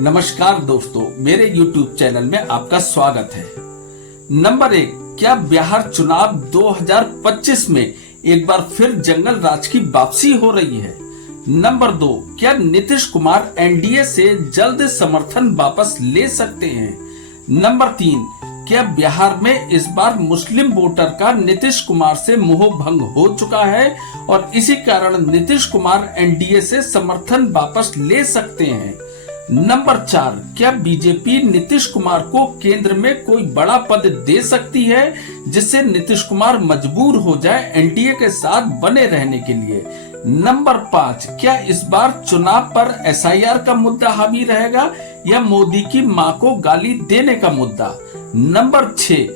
नमस्कार दोस्तों, मेरे YouTube चैनल में आपका स्वागत है। नंबर 1, क्या बिहार चुनाव 2025 में एक बार फिर जंगल राज की वापसी हो रही है? नंबर 2, क्या नीतीश कुमार एनडीए से जल्द समर्थन वापस ले सकते हैं? नंबर 3, क्या बिहार में इस बार मुस्लिम वोटर का नीतीश कुमार से मोह भंग हो चुका है और इसी कारण नीतीश कुमार एनडीए से समर्थन वापस ले सकते हैं? नंबर 4, क्या बीजेपी नीतीश कुमार को केंद्र में कोई बड़ा पद दे सकती है जिससे नीतीश कुमार मजबूर हो जाए एनडीए के साथ बने रहने के लिए? नंबर 5, क्या इस बार चुनाव पर एसआईआर का मुद्दा हावी रहेगा या मोदी की मां को गाली देने का मुद्दा? नंबर 6,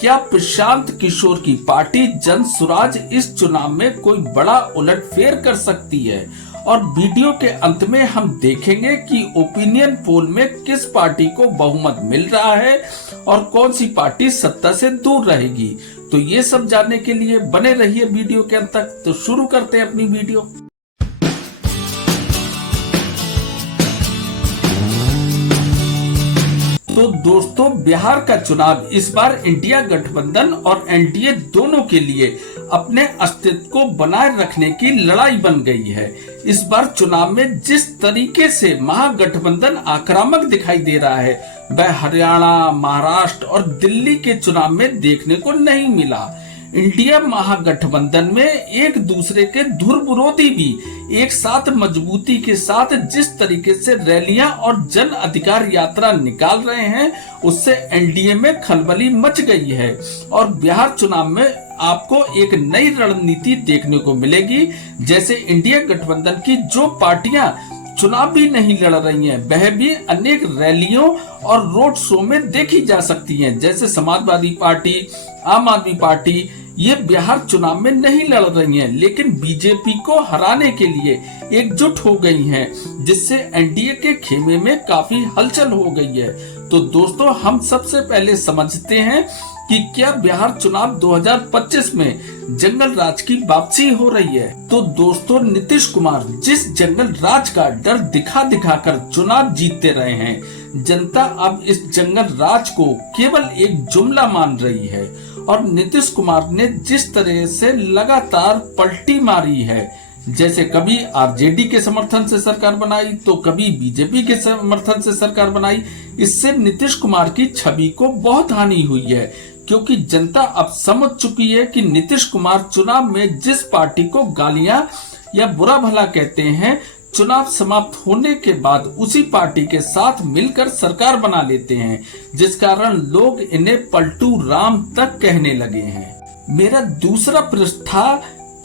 क्या प्रशांत किशोर की पार्टी जन स्वराज इस चुनाव में कोई बड़ा उलटफेर कर सकती है? और वीडियो के अंत में हम देखेंगे कि ओपिनियन पोल में किस पार्टी को बहुमत मिल रहा है और कौन सी पार्टी सत्ता से दूर रहेगी। तो ये सब जानने के लिए बने रहिए वीडियो के अंत तक। तो शुरू करते हैं अपनी वीडियो। तो दोस्तों, बिहार का चुनाव इस बार इंडिया गठबंधन और एनडीए दोनों के लिए अपने अस्तित्व को बनाए रखने की लड़ाई बन गई है। इस बार चुनाव में जिस तरीके से महागठबंधन आक्रामक दिखाई दे रहा है वह हरियाणा, महाराष्ट्र और दिल्ली के चुनाव में देखने को नहीं मिला। इंडिया महागठबंधन में एक दूसरे के धुरविरोधी भी एक साथ मजबूती के साथ जिस तरीके से रैलियां और जन अधिकार यात्रा निकाल रहे हैं उससे एनडीए में खलबली मच गई है और बिहार चुनाव में आपको एक नई रणनीति देखने को मिलेगी। जैसे इंडिया गठबंधन की जो पार्टियां चुनाव भी नहीं लड़ रही हैं वह भी अनेक रैलियों और रोड शो में देखी जा सकती हैं। जैसे समाजवादी पार्टी, आम आदमी पार्टी ये बिहार चुनाव में नहीं लड़ रही हैं लेकिन बीजेपी को हराने के लिए एकजुट हो गई हैं, जिससे एनडीए के खेमे में काफी हलचल हो गई है। तो दोस्तों, हम सबसे पहले समझते हैं कि क्या बिहार चुनाव 2025 में जंगल राज की वापसी हो रही है। तो दोस्तों, नीतीश कुमार जिस जंगल राज का डर दिखा दिखा कर चुनाव जीतते रहे हैं, जनता अब इस जंगल राज को केवल एक जुमला मान रही है और नीतीश कुमार ने जिस तरह से लगातार पलटी मारी है, जैसे कभी आरजेडी के समर्थन से सरकार बनाई तो कभी बीजेपी के समर्थन से सरकार बनाई, इससे नीतीश कुमार की छवि को बहुत हानि हुई है क्योंकि जनता अब समझ चुकी है कि नीतीश कुमार चुनाव में जिस पार्टी को गालियां या बुरा भला कहते हैं, चुनाव समाप्त होने के बाद उसी पार्टी के साथ मिलकर सरकार बना लेते हैं, जिस कारण लोग इन्हें पलटू राम तक कहने लगे हैं। मेरा दूसरा प्रश्न था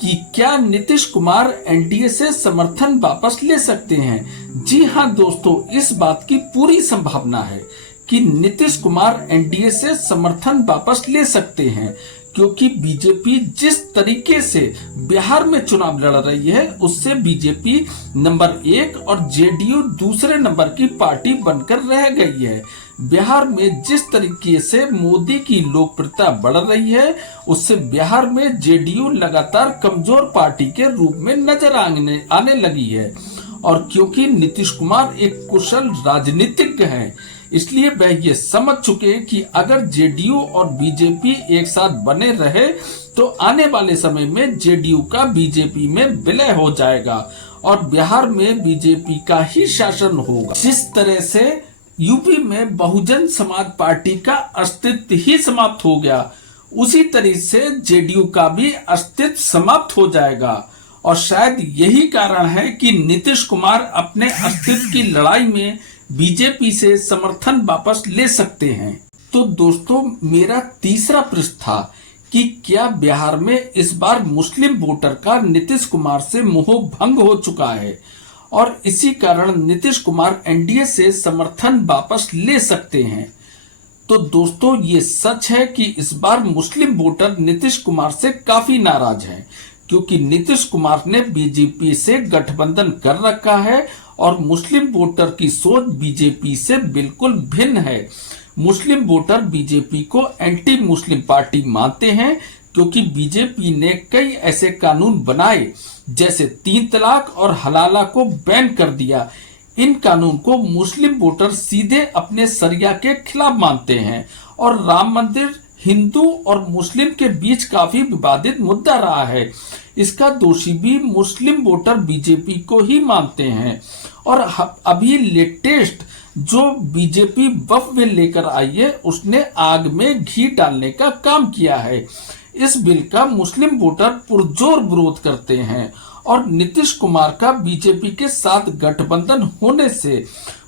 कि क्या नीतीश कुमार एनडीए से समर्थन वापस ले सकते हैं? जी हाँ दोस्तों, इस बात की पूरी संभावना है कि नीतीश कुमार एनडीए से समर्थन वापस ले सकते हैं क्योंकि बीजेपी जिस तरीके से बिहार में चुनाव लड़ रही है उससे बीजेपी नंबर 1 और जेडीयू दूसरे नंबर की पार्टी बनकर रह गई है। बिहार में जिस तरीके से मोदी की लोकप्रियता बढ़ रही है उससे बिहार में जेडीयू लगातार कमजोर पार्टी के रूप में नजर आने लगी है और क्योंकि नीतीश कुमार एक कुशल राजनीतिज्ञ हैं, इसलिए वह ये समझ चुके हैं कि अगर जेडीयू और बीजेपी एक साथ बने रहे तो आने वाले समय में जेडीयू का बीजेपी में विलय हो जाएगा और बिहार में बीजेपी का ही शासन होगा। जिस तरह से यूपी में बहुजन समाज पार्टी का अस्तित्व ही समाप्त हो गया, उसी तरह से जेडीयू का भी अस्तित्व समाप्त हो जाएगा और शायद यही कारण है कि नीतीश कुमार अपने अस्तित्व की लड़ाई में बीजेपी से समर्थन वापस ले सकते हैं। तो दोस्तों, मेरा तीसरा प्रश्न था कि क्या बिहार में इस बार मुस्लिम वोटर का नीतीश कुमार से मोह भंग हो चुका है और इसी कारण नीतीश कुमार एनडीए से समर्थन वापस ले सकते हैं? तो दोस्तों, ये सच है कि इस बार मुस्लिम वोटर नीतीश कुमार से काफी नाराज हैं क्योंकि नीतीश कुमार ने बीजेपी से गठबंधन कर रखा है और मुस्लिम वोटर की सोच बीजेपी से बिल्कुल भिन्न है। मुस्लिम वोटर बीजेपी को एंटी मुस्लिम पार्टी मानते हैं क्योंकि बीजेपी ने कई ऐसे कानून बनाए जैसे 3 तलाक और हलाला को बैन कर दिया। इन कानून को मुस्लिम वोटर सीधे अपने शरिया के खिलाफ मानते हैं और राम मंदिर हिंदू और मुस्लिम के बीच काफी विवादित मुद्दा रहा है। इसका दोषी भी मुस्लिम वोटर बीजेपी को ही मानते हैं और अभी लेटेस्ट जो बीजेपी वफ बिल लेकर आई है उसने आग में घी डालने का काम किया है। इस बिल का मुस्लिम वोटर पुरजोर विरोध करते हैं और नीतीश कुमार का बीजेपी के साथ गठबंधन होने से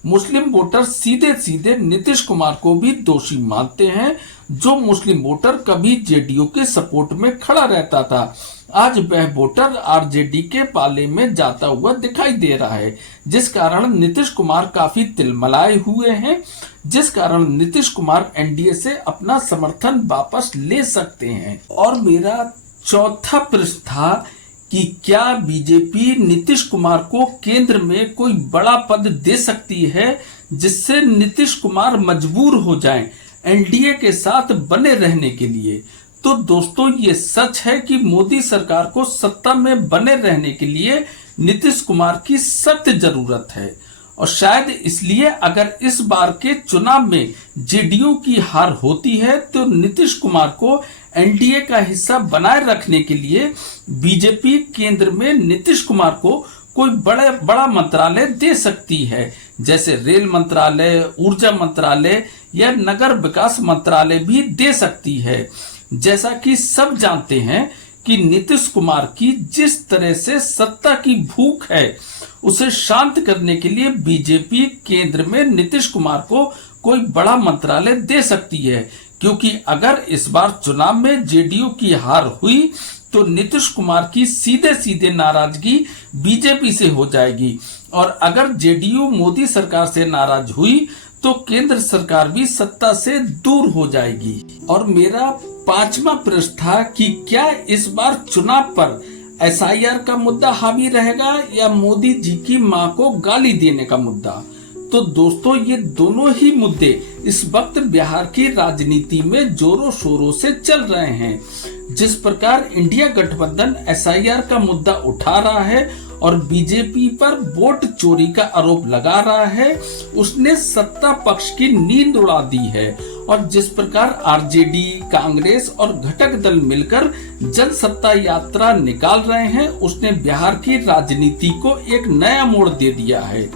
मुस्लिम वोटर सीधे सीधे नीतीश कुमार को भी दोषी मानते हैं। जो मुस्लिम वोटर कभी जेडीयू के सपोर्ट में खड़ा रहता था, आज वह वोटर आरजेडी के पाले में जाता हुआ दिखाई दे रहा है, जिस कारण नीतीश कुमार काफी तिलमिलाए हुए हैं, जिस कारण नीतीश कुमार एनडीए से अपना समर्थन वापस ले सकते हैं। और मेरा चौथा प्रश्न था कि क्या बीजेपी नीतीश कुमार को केंद्र में कोई बड़ा पद दे सकती है जिससे नीतीश कुमार मजबूर हो जाएं एनडीए के साथ बने रहने के लिए। तो दोस्तों ये सच है कि मोदी सरकार को सत्ता में बने रहने के लिए नीतीश कुमार की सख्त जरूरत है और शायद इसलिए अगर इस बार के चुनाव में जेडीयू की हार होती है तो नीतीश कुमार को एनडीए का हिस्सा बनाए रखने के लिए बीजेपी केंद्र में नीतीश कुमार को कोई बड़ा मंत्रालय दे सकती है, जैसे रेल मंत्रालय, ऊर्जा मंत्रालय या नगर विकास मंत्रालय भी दे सकती है। जैसा कि सब जानते हैं कि नीतीश कुमार की जिस तरह से सत्ता की भूख है उसे शांत करने के लिए बीजेपी केंद्र में नीतीश कुमार को कोई बड़ा मंत्रालय दे सकती है, क्योंकि अगर इस बार चुनाव में जेडीयू की हार हुई तो नीतीश कुमार की सीधे सीधे नाराजगी बीजेपी से हो जाएगी और अगर जेडीयू मोदी सरकार से नाराज हुई तो केंद्र सरकार भी सत्ता से दूर हो जाएगी। और मेरा पांचवा प्रश्न था कि क्या इस बार चुनाव पर एसआईआर का मुद्दा हावी रहेगा या मोदी जी की मां को गाली देने का मुद्दा। तो दोस्तों ये दोनों ही मुद्दे इस वक्त बिहार की राजनीति में जोरों शोरों से चल रहे हैं। जिस प्रकार इंडिया गठबंधन एसआईआर का मुद्दा उठा रहा है और बीजेपी पर वोट चोरी का आरोप लगा रहा है, उसने सत्ता पक्ष की नींद उड़ा दी है। और जिस प्रकार आरजेडी, कांग्रेस और घटक दल मिलकर जन सत्ता यात्रा निकाल रहे हैं, उसने बिहार की राजनीति को एक नया मोड़ दे दिया है।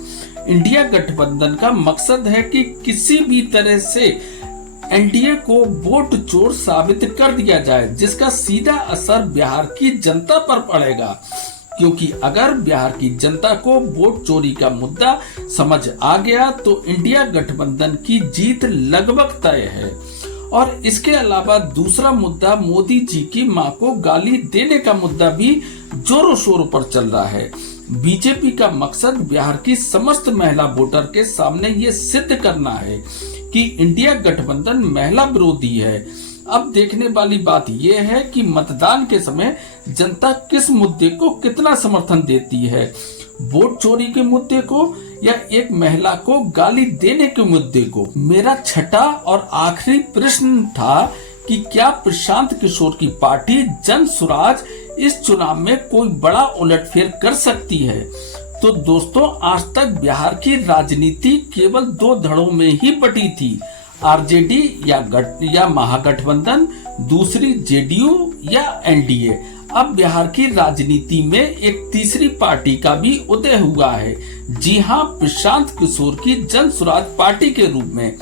इंडिया गठबंधन का मकसद है कि किसी भी तरह से एनडीए को वोट चोर साबित कर दिया जाए, जिसका सीधा असर बिहार की जनता पर पड़ेगा, क्योंकि अगर बिहार की जनता को वोट चोरी का मुद्दा समझ आ गया तो इंडिया गठबंधन की जीत लगभग तय है। और इसके अलावा दूसरा मुद्दा मोदी जी की मां को गाली देने का मुद्दा भी जोरों शोरों पर चल रहा है। बीजेपी का मकसद बिहार की समस्त महिला वोटर के सामने ये सिद्ध करना है कि इंडिया गठबंधन महिला विरोधी है। अब देखने वाली बात यह है कि मतदान के समय जनता किस मुद्दे को कितना समर्थन देती है, वोट चोरी के मुद्दे को या एक महिला को गाली देने के मुद्दे को। मेरा छठा और आखिरी प्रश्न था कि क्या प्रशांत किशोर की पार्टी जन स्वराज इस चुनाव में कोई बड़ा उलटफेर कर सकती है। तो दोस्तों आज तक बिहार की राजनीति केवल दो धड़ों में ही बटी थी, आरजेडी या महागठबंधन, दूसरी जेडीयू या एनडीए। अब बिहार की राजनीति में एक तीसरी पार्टी का भी उदय हुआ है, जी हां, प्रशांत किशोर की जन स्वराज पार्टी के रूप में।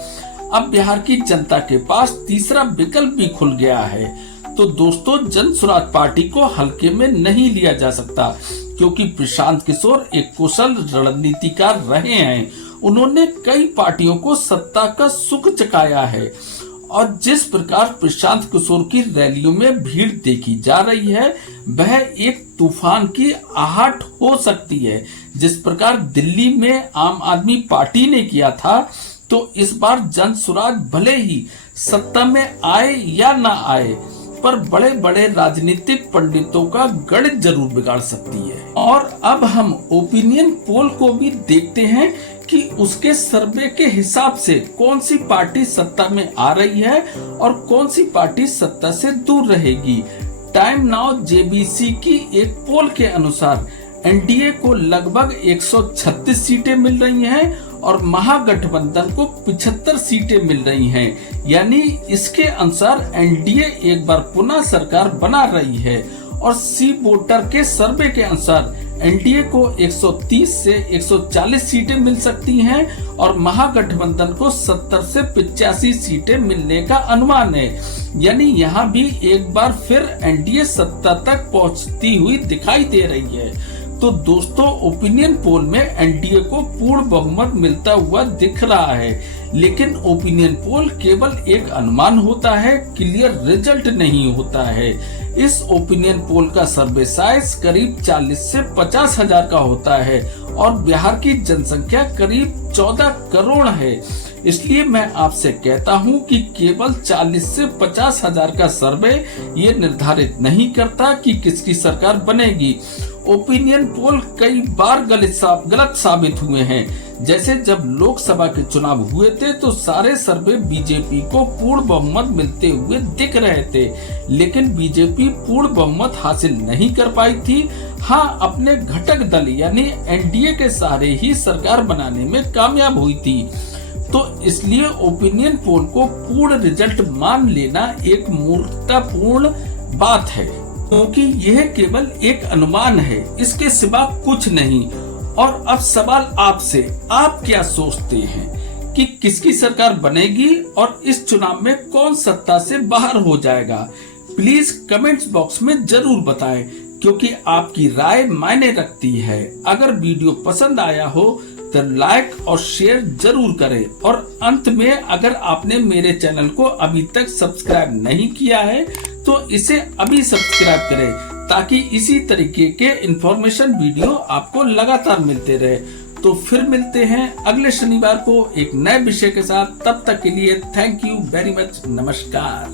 अब बिहार की जनता के पास तीसरा विकल्प भी खुल गया है। तो दोस्तों जन स्वराज पार्टी को हल्के में नहीं लिया जा सकता, क्योंकि प्रशांत किशोर एक कुशल रणनीतिकार रहे हैं। उन्होंने कई पार्टियों को सत्ता का सुख चखाया है और जिस प्रकार प्रशांत किशोर की रैलियों में भीड़ देखी जा रही है वह एक तूफान की आहट हो सकती है। जिस प्रकार दिल्ली में आम आदमी पार्टी ने किया था, तो इस बार जन स्वराज भले ही सत्ता में आए या ना आए, पर बड़े बड़े राजनीतिक पंडितों का गणित जरूर बिगाड़ सकती है। और अब हम ओपिनियन पोल को भी देखते हैं कि उसके सर्वे के हिसाब से कौन सी पार्टी सत्ता में आ रही है और कौन सी पार्टी सत्ता से दूर रहेगी। टाइम नाउ जेबीसी की एक पोल के अनुसार एनडीए को लगभग 136 सीटें मिल रही हैं और महागठबंधन को 75 सीटें मिल रही हैं। यानी इसके अनुसार एनडीए एक बार पुनः सरकार बना रही है और सी वोटर के सर्वे के अनुसार एनडीए को 130 से 140 सीटें मिल सकती हैं और महागठबंधन को 70 से 85 सीटें मिलने का अनुमान है। यानी यहाँ भी एक बार फिर एनडीए सत्ता तक पहुंचती हुई दिखाई दे रही है। तो दोस्तों, ओपिनियन पोल में एनडीए को पूर्ण बहुमत मिलता हुआ दिख रहा है, लेकिन ओपिनियन पोल केवल एक अनुमान होता है, क्लियर रिजल्ट नहीं होता है। इस ओपिनियन पोल का सर्वे साइज करीब 40 से 50 हजार का होता है और बिहार की जनसंख्या करीब 14 करोड़ है। इसलिए मैं आपसे कहता हूं कि केवल 40 से 50 हजार का सर्वे ये निर्धारित नहीं करता कि किसकी सरकार बनेगी। ओपिनियन पोल कई बार गलत साबित हुए हैं। जैसे जब लोकसभा के चुनाव हुए थे तो सारे सर्वे बीजेपी को पूर्ण बहुमत मिलते हुए दिख रहे थे, लेकिन बीजेपी पूर्ण बहुमत हासिल नहीं कर पाई थी। हाँ, अपने घटक दल यानी एनडीए के सहारे ही सरकार बनाने में कामयाब हुई थी। तो इसलिए ओपिनियन पोल को पूर्ण रिजल्ट मान लेना एक मूर्खतापूर्ण बात है, क्योंकि यह केवल एक अनुमान है, इसके सिवा कुछ नहीं। और अब सवाल आपसे, आप क्या सोचते हैं कि किसकी सरकार बनेगी और इस चुनाव में कौन सत्ता से बाहर हो जाएगा? प्लीज कमेंट्स बॉक्स में जरूर बताएं, क्योंकि आपकी राय मायने रखती है। अगर वीडियो पसंद आया हो तो लाइक और शेयर जरूर करें और अंत में अगर आपने मेरे चैनल को अभी तक सब्सक्राइब नहीं किया है तो इसे अभी सब्सक्राइब करें, ताकि इसी तरीके के इंफॉर्मेशन वीडियो आपको लगातार मिलते रहे। तो फिर मिलते हैं अगले शनिवार को एक नए विषय के साथ। तब तक के लिए थैंक यू वेरी मच। नमस्कार।